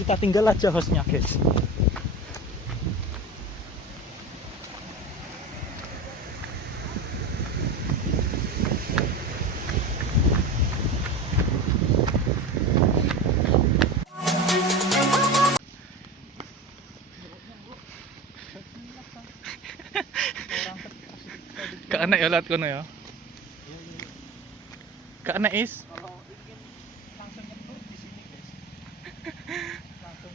Kita tinggal aja hostnya guys. Kaana ya lahat ko na ya. Kaana is Kalau ingin langsung nyebruk di sini guys. Langsung